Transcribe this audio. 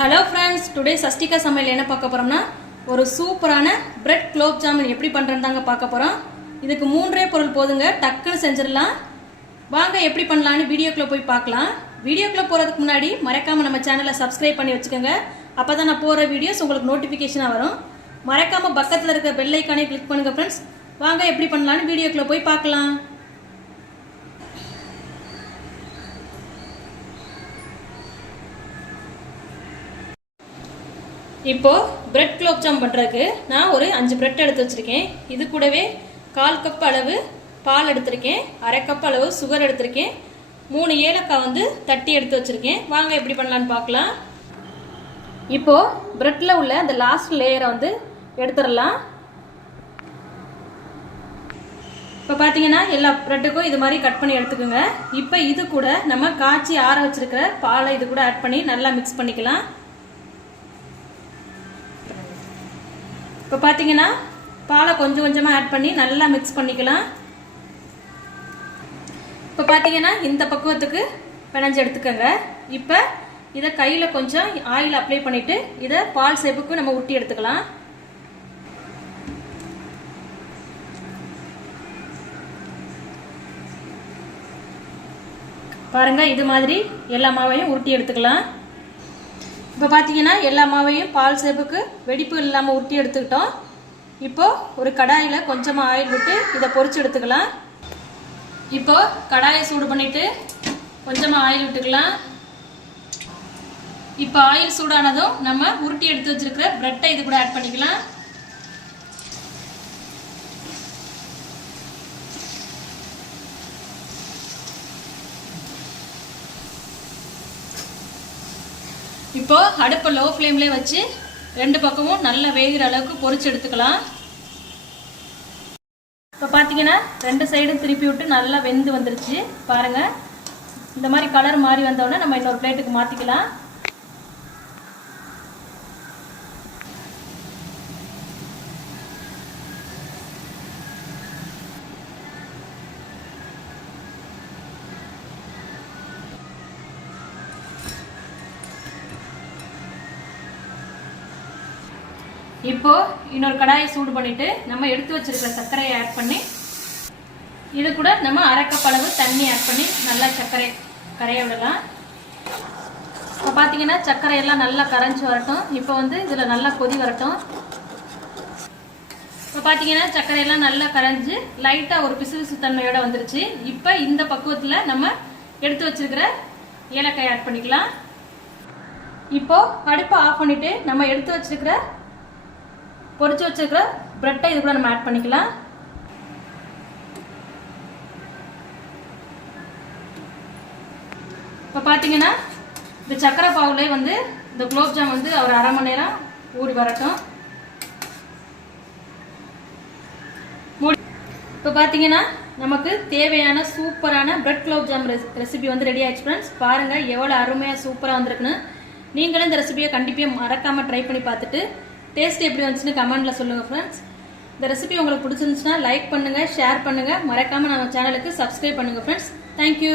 Hello friends, today Shashtika சமையல் என்ன பார்க்க போறோம்னா ஒரு சூப்பரான பிரெட் குலோப் ஜாமுன் எப்படி பண்றதுன்னு பார்க்க போறோம். இதுக்கு மூன்றே பொருள் போதுங்க, டக்குன்னு செஞ்சிரலாம். வாங்க எப்படி பண்ணலாம்னு வீடியோக்குள்ள போய் பார்க்கலாம். வீடியோக்குள்ள போறதுக்கு முன்னாடி மறக்காம நம்ம சேனலை சப்ஸ்கிரைப் பண்ணி வச்சுக்கோங்க. அப்பதான் நான் போற வீடியோஸ் உங்களுக்கு நோட்டிபிகேஷனா வரும். மறக்காம பக்கத்துல இருக்க பெல் ஐகானை கிளிக் பண்ணுங்க फ्रेंड्स. வாங்க எப்படி பண்ணலாம்னு வீடியோக்குள்ள போய் பார்க்கலாம். இப்போ பிரெட் குலோப் ஜாம் பண்றதுக்கு நான் ஒரு 5 பிரெட் எடுத்து வச்சிருக்கேன். இது கூடவே 1/4 கப் அளவு பால் எடுத்திருக்கேன், 1/2 கப் அளவு சுகர் எடுத்திருக்கேன், 3 ஏலக்காய் தட்டி எடுத்து வச்சிருக்கேன். வாங்க எப்படி பண்ணலாம்னு பார்க்கலாம். இப்போ பிரெட்ல உள்ள அந்த லாஸ்ட் லேயரை எடுத்துடலாம். இப்போ பார்த்தீங்கன்னா எல்லா பிரெட்டுக்கும் இது மாதிரி கட் பண்ணி எடுத்துக்கோங்க. இப்போ இது கூட நம்ம காய்ச்சி ஆற வச்சிருக்கிற பாலை இது கூட ஆட் பண்ணி நல்லா மிக்ஸ் பண்ணிக்கலாம். இப்போ பார்த்தீங்கன்னா பாலை கொஞ்சம் கொஞ்சமாக ஆட் பண்ணி நல்லா மிக்ஸ் பண்ணிக்கலாம். இப்போ பார்த்தீங்கன்னா இந்த பக்குவத்துக்கு பிணைஞ்சு எடுத்துக்கோங்க. இப்போ இதை கையில் கொஞ்சம் ஆயில் அப்ளை பண்ணிவிட்டு இதை பால் சேப்புக்கு நம்ம ஊற்றி எடுத்துக்கலாம். பாருங்க, இது மாதிரி எல்லா மாவையும் உருட்டி எடுத்துக்கலாம். இப்போ பார்த்தீங்கன்னா எல்லா மாவையும் பால் சேப்புக்கு வெடிப்பு இல்லாமல் உருட்டி எடுத்துக்கிட்டோம். இப்போ ஒரு கடாயில் கொஞ்சமாக ஆயில் விட்டு இதை பொரிச்சு எடுத்துக்கலாம். இப்போ கடாயை சூடு பண்ணிட்டு கொஞ்சமாக ஆயில் விட்டுக்கலாம். இப்போ ஆயில் சூடானதும் நம்ம உருட்டி எடுத்து வச்சிருக்கிற பிரெட்டை இது கூட ஆட் பண்ணிக்கலாம். இப்போ அடுப்பை லோ ஃப்ளேம்லேயே வச்சு 2 பக்கமும் நல்லா வேகிற அளவுக்கு பொரிச்சு எடுத்துக்கலாம். இப்போ பார்த்தீங்கன்னா 2 சைடும் திருப்பி விட்டு நல்லா வெந்து வந்துருச்சு. பாருங்க, இந்த மாதிரி கலர் மாறி வந்தோடனே நம்ம இன்னொரு பிளேட்டுக்கு மாற்றிக்கலாம். இப்போ இன்னொரு கடாயை சூடு பண்ணிட்டு நம்ம எடுத்து வச்சிருக்கிற சர்க்கரையை ஆட் பண்ணி இது கூட நம்ம 1/2 கப் அளவு தண்ணி ஆட் பண்ணி நல்லா சர்க்கரை கரைய விடலாம். இப்போ பார்த்தீங்கன்னா சர்க்கரை எல்லாம் நல்லா கரைஞ்சி வரட்டும். இப்போ இதில் நல்லா கொதி வரட்டும். இப்போ பார்த்தீங்கன்னா சர்க்கரை எல்லாம் நல்லா கரைஞ்சி லைட்டாக ஒரு பிசுபிசு தன்மையோட வந்துருச்சு. இப்போ இந்த பக்குவத்தில் நம்ம எடுத்து வச்சிருக்கிற ஏலக்காய் ஆட் பண்ணிக்கலாம். இப்போ அடுப்பை ஆஃப் பண்ணிட்டு நம்ம எடுத்து வச்சிருக்கிற பொரிச்சு வச்சிருக்கிற பிரெட்டை இது கூட நம்ம ஆட் பண்ணிக்கலாம். இப்போ பார்த்தீங்கன்னா இந்த சக்கரை பாவுலே இந்த குலோப் ஜாம் ஒரு 1/2 மணி நேரம் ஊறி வரட்டும். இப்போ பார்த்தீங்கன்னா நமக்கு தேவையான சூப்பரான bread gulab jam recipe ready ஆயிடுச்சு ஃப்ரெண்ட்ஸ். பாருங்க எவ்வளோ அருமையாக சூப்பராக வந்திருக்குன்னு. நீங்களும் இந்த ரெசிபியை கண்டிப்பாக மறக்காம ட்ரை பண்ணி பார்த்துட்டு டேஸ்ட் எப்படி வந்துச்சுன்னு கமெண்ட்ல சொல்லுங்க ஃப்ரெண்ட்ஸ். இந்த ரெசிபி உங்களுக்கு பிடிச்சிருந்துச்சுன்னா லைக் பண்ணுங்க, ஷேர் பண்ணுங்க, மறக்காம நம்ம சேனலுக்கு சப்ஸ்கிரைப் பண்ணுங்க ஃப்ரெண்ட்ஸ். தேங்க்யூ.